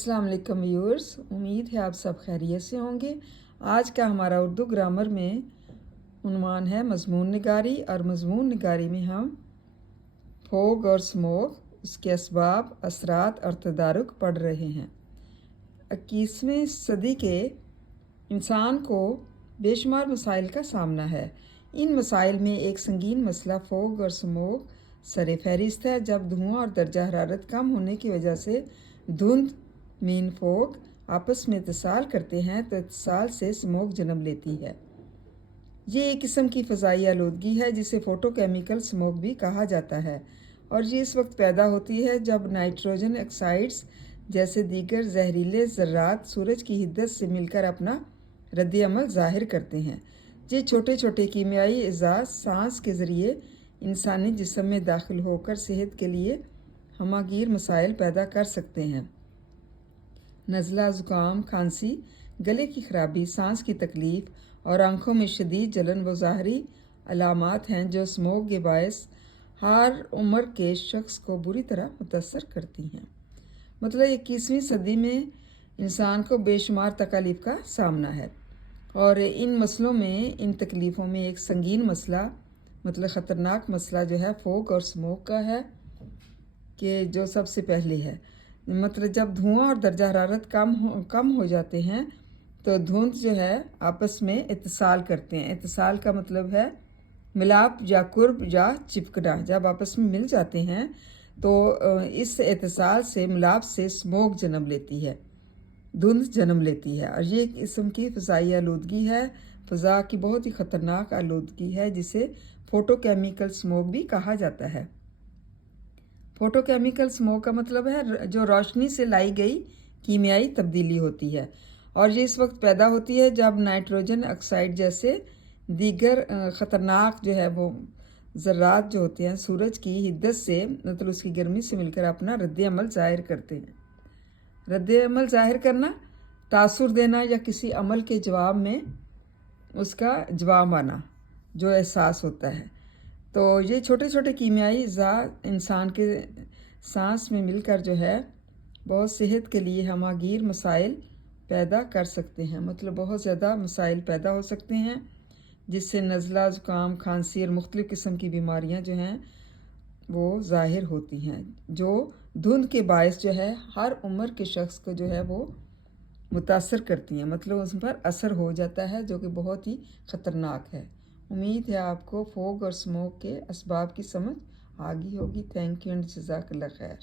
अस्सलाम वालेकुम व्यूअर्स, उम्मीद है आप सब खैरियत से होंगे। आज का हमारा उर्दू ग्रामर में उन्वान है मज़मून निगारी, और मज़मून निगारी में हम फोग और स्मोक, उसके असबाब, असरात और तदारुक पढ़ रहे हैं। 21वीं सदी के इंसान को बेशुमार मसाइल का सामना है। इन मसाइल में एक संगीन मसला फोग और स्मोक सर फहरिस्त है। जब धुआं और दर्जा हरारत कम होने की वजह से धुंध मीन फोग आपस में इत्तिसाल करते हैं तो इत्तिसाल से स्मोक जन्म लेती है। ये एक किस्म की फ़ज़ाई आलूदगी है जिसे फ़ोटोकेमिकल स्मोक भी कहा जाता है, और ये इस वक्त पैदा होती है जब नाइट्रोजन ऑक्साइड्स जैसे दीगर जहरीले ज़र्रात सूरज की हिद्दत से मिलकर अपना रद्द अमल ज़ाहिर करते हैं। ये छोटे छोटे कीमियाई एजाज सांस के ज़रिए इंसानी जिस्म में दाखिल होकर सेहत के लिए हमागीर मसाइल पैदा कर सकते हैं। नज़ला, ज़ुकाम, खांसी, गले की खराबी, सांस की तकलीफ़ और आँखों में शदीद जलन वो ज़ाहरी अलामात हैं जो स्मोक के बायस हर उम्र के शख्स को बुरी तरह मुतासर करती हैं। मतलब 21वीं सदी में इंसान को बेशुमार तकालीफ का सामना है, और इन मसलों में, इन तकलीफ़ों में एक संगीन मसला, मतलब ख़तरनाक मसला जो है फोग और स्मोक का है, कि जो सबसे पहले है, मतलब जब धुआं और दर्जा हरारत कम हो जाते हैं तो धुंध जो है आपस में इत्तिसाल करते हैं। इत्तिसाल का मतलब है मिलाप या कुर्ब या चिपकना। जब आपस में मिल जाते हैं तो इस इत्तिसाल से, मिलाप से स्मोक जन्म लेती है, धुंध जन्म लेती है। और ये एक किस्म की फ़ज़ाई आलूदगी है, फ़ज़ा की बहुत ही ख़तरनाक आलूदगी है, जिसे फ़ोटोकेमिकल स्मोक भी कहा जाता है। फ़ोटोकेमिकल स्मोक का मतलब है जो रोशनी से लाई गई कीमियाई तब्दीली होती है, और ये इस वक्त पैदा होती है जब नाइट्रोजन ऑक्साइड जैसे दीगर ख़तरनाक जो है वो ज़र्रात जो होते हैं सूरज की हिद्दत से, मतलब उसकी गर्मी से मिलकर अपना रद्द अमल ज़ाहिर करते हैं। रद्द अमल ज़ाहिर करना, तासुर देना या किसी अमल के जवाब में उसका जवाब आना, जो एहसास होता है। तो ये छोटे छोटे कीमियाई अज़ा इंसान के सांस में मिलकर जो है बहुत सेहत के लिए हमागीर मसाइल पैदा कर सकते हैं। मतलब बहुत ज़्यादा मसाइल पैदा हो सकते हैं, जिससे नज़ला, ज़ुकाम, खांसी और मुख्तलिफ़ किस्म की बीमारियां जो हैं वो ज़ाहिर होती हैं, जो धुंध के बायस जो है हर उम्र के शख्स को जो है वो मुतासर करती हैं, मतलब उस पर असर हो जाता है, जो कि बहुत ही ख़तरनाक है। उम्मीद है आपको फोग और स्मोक के असबाब की समझ आ गई होगी। थैंक यू एंड जज़ाकल्लाह खैर।